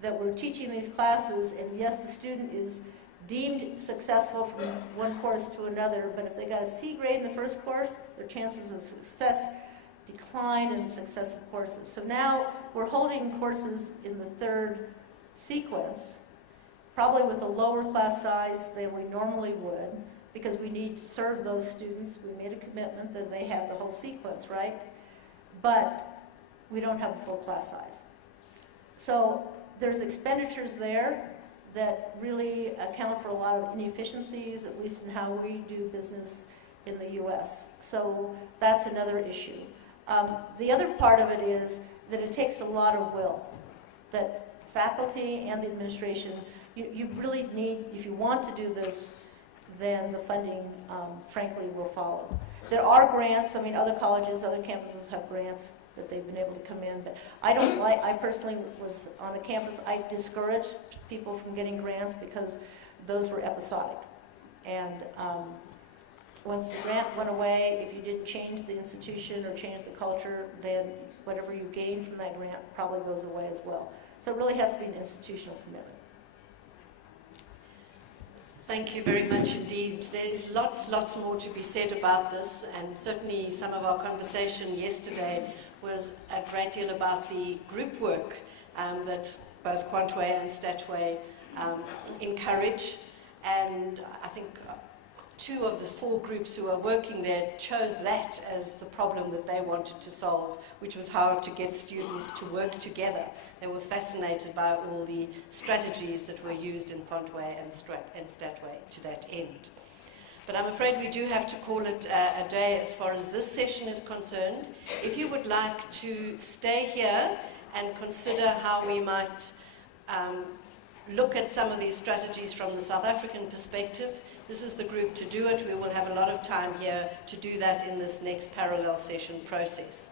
that we're teaching these classes, and yes, the student is deemed successful from one course to another, but if they got a C grade in the first course, their chances of success decline in successive courses. So now we're holding courses in the third sequence, probably with a lower class size than we normally would, because we need to serve those students. We made a commitment that they have the whole sequence, right? But we don't have a full class size. So there's expenditures there that really account for a lot of inefficiencies, at least in how we do business in the US. So that's another issue. The other part of it is that it takes a lot of will, that faculty and the administration, you really need, if you want to do this, then the funding, frankly, will follow. There are grants. Other colleges, other campuses have grants that they've been able to come in, but I personally was on a campus, I discouraged people from getting grants because those were episodic. And once the grant went away, if you didn't change the institution or change the culture, then whatever you gained from that grant probably goes away as well. So it really has to be an institutional commitment. Thank you very much indeed. There's lots more to be said about this, and certainly some of our conversation yesterday was a great deal about the group work that both Quantway and Statway encourage, and I think 2 of the 4 groups who are working there chose that as the problem that they wanted to solve, which was how to get students to work together. They were fascinated by all the strategies that were used in Quantway and Statway to that end. But I'm afraid we do have to call it a day as far as this session is concerned. If you would like to stay here and consider how we might look at some of these strategies from the South African perspective, this is the group to do it. We will have a lot of time here to do that in this next parallel session process.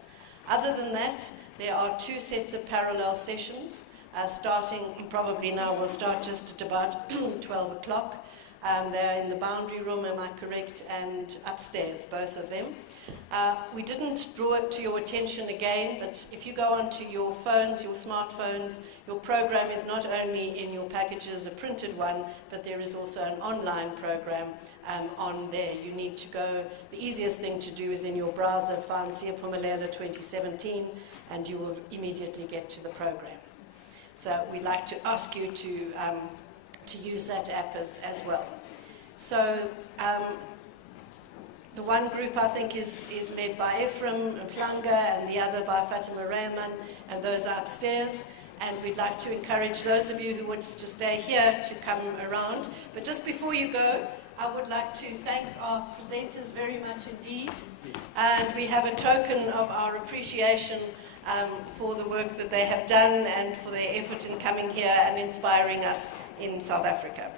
Other than that, there are 2 sets of parallel sessions, starting probably now. We'll start just at about 12 o'clock. They're in the boundary room, am I correct, and upstairs, both of them. We didn't draw it to your attention again, but if you go onto your phones, your smartphones, your program is not only in your packages, a printed one, but there is also an online program on there. You need to go, the easiest thing to do is in your browser, find Siyaphumelela 2017, and you will immediately get to the program. So we'd like to ask you to use that app as well. So the one group, I think, is led by Ephraim Planga and the other by Fatima Rahman, and those are upstairs. And we'd like to encourage those of you who want to stay here to come around. But just before you go, I would like to thank our presenters very much indeed. And we have a token of our appreciation for the work that they have done and for their effort in coming here and inspiring us in South Africa.